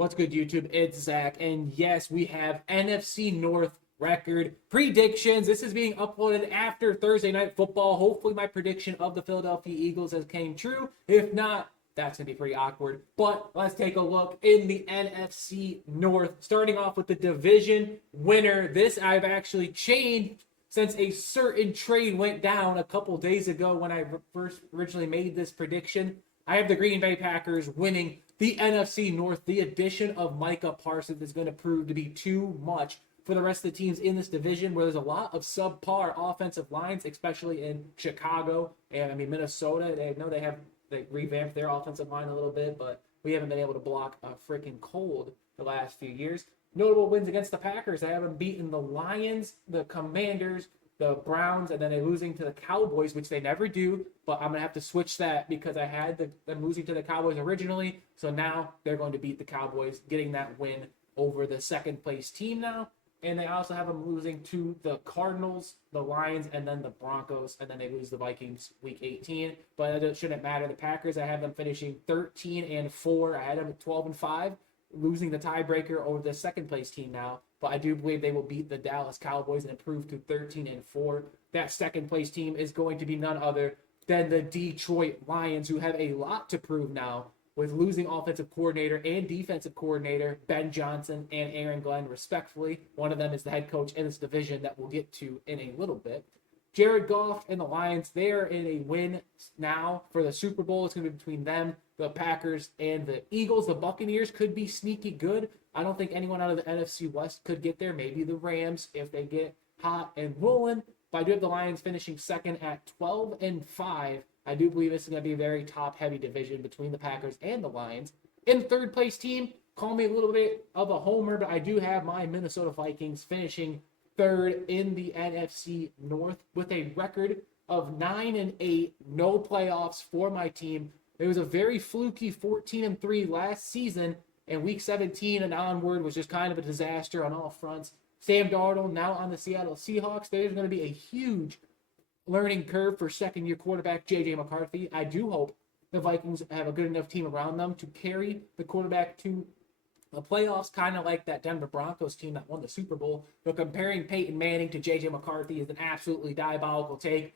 What's good, YouTube? It's Zach, and yes, we have NFC North record predictions. This is being uploaded after Thursday Night Football. Hopefully, my prediction of the Philadelphia Eagles has came true. If not, that's going to be pretty awkward. But let's take a look in the NFC North. Starting off with the division winner. This I've actually changed since a certain trade went down a couple days ago when I first originally made this prediction. I have the Green Bay Packers winning the NFC North. The addition of Micah Parsons is going to prove to be too much for the rest of the teams in this division, where there's a lot of subpar offensive lines, especially in Chicago and Minnesota. They revamped their offensive line a little bit, but we haven't been able to block a freaking cold the last few years. Notable wins against the Packers. They haven't beaten the Lions, the Commanders, the Browns, and then they're losing to the Cowboys, which they never do. But I'm going to have to switch that because I had them losing to the Cowboys originally. So now they're going to beat the Cowboys, getting that win over the second place team now. And they also have them losing to the Cardinals, the Lions, and then the Broncos. And then they lose the Vikings week 18. But it shouldn't matter. The Packers, I have them finishing 13-4. I had them at 12-5, losing the tiebreaker over the second place team now. But I do believe they will beat the Dallas Cowboys and improve to 13-4. That second place team is going to be none other than the Detroit Lions, who have a lot to prove now with losing offensive coordinator and defensive coordinator Ben Johnson and Aaron Glenn, respectfully. One of them is the head coach in this division that we'll get to in a little bit. Jared Goff and the Lions, they are in a win now for the Super Bowl. It's going to be between them, the Packers, and the Eagles. The Buccaneers could be sneaky good. I don't think anyone out of the NFC West could get there. Maybe the Rams if they get hot and rolling. But I do have the Lions finishing second at 12-5. I do believe this is going to be a very top-heavy division between the Packers and the Lions. In third place team, call me a little bit of a homer, but I do have my Minnesota Vikings finishing third in the NFC North with a record of 9-8, no playoffs for my team. It was a very fluky 14-3 last season, and week 17 and onward was just kind of a disaster on all fronts. Sam Darnold now on the Seattle Seahawks. There's going to be a huge learning curve for second-year quarterback J.J. McCarthy. I do hope the Vikings have a good enough team around them to carry the quarterback to the playoffs, kind of like that Denver Broncos team that won the Super Bowl. But comparing Peyton Manning to J.J. McCarthy is an absolutely diabolical take.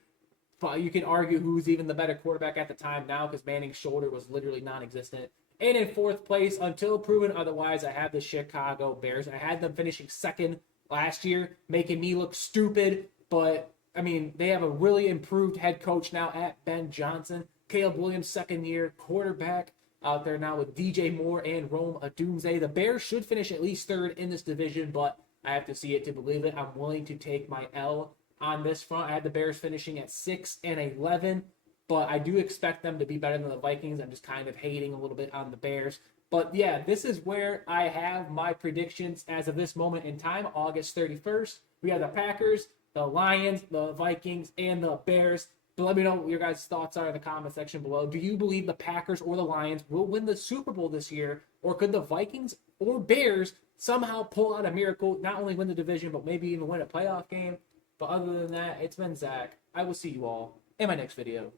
But you can argue who's even the better quarterback at the time now because Manning's shoulder was literally non-existent. And in fourth place, until proven otherwise, I have the Chicago Bears. I had them finishing second last year, making me look stupid. But, they have a really improved head coach now at Ben Johnson. Caleb Williams, second-year quarterback out there now with DJ Moore and Rome Odunze. The Bears should finish at least third in this division, but I have to see it to believe it. I'm willing to take my L on this front. I had the Bears finishing at 6-11, but I do expect them to be better than the Vikings. I'm just kind of hating a little bit on the Bears. But yeah, this is where I have my predictions as of this moment in time, August 31st. We have the Packers, the Lions, the Vikings, and the Bears. But let me know what your guys' thoughts are in the comment section below. Do you believe the Packers or the Lions will win the Super Bowl this year? Or could the Vikings or Bears somehow pull out a miracle, not only win the division, but maybe even win a playoff game? But other than that, it's been Zach. I will see you all in my next video.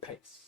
Peace.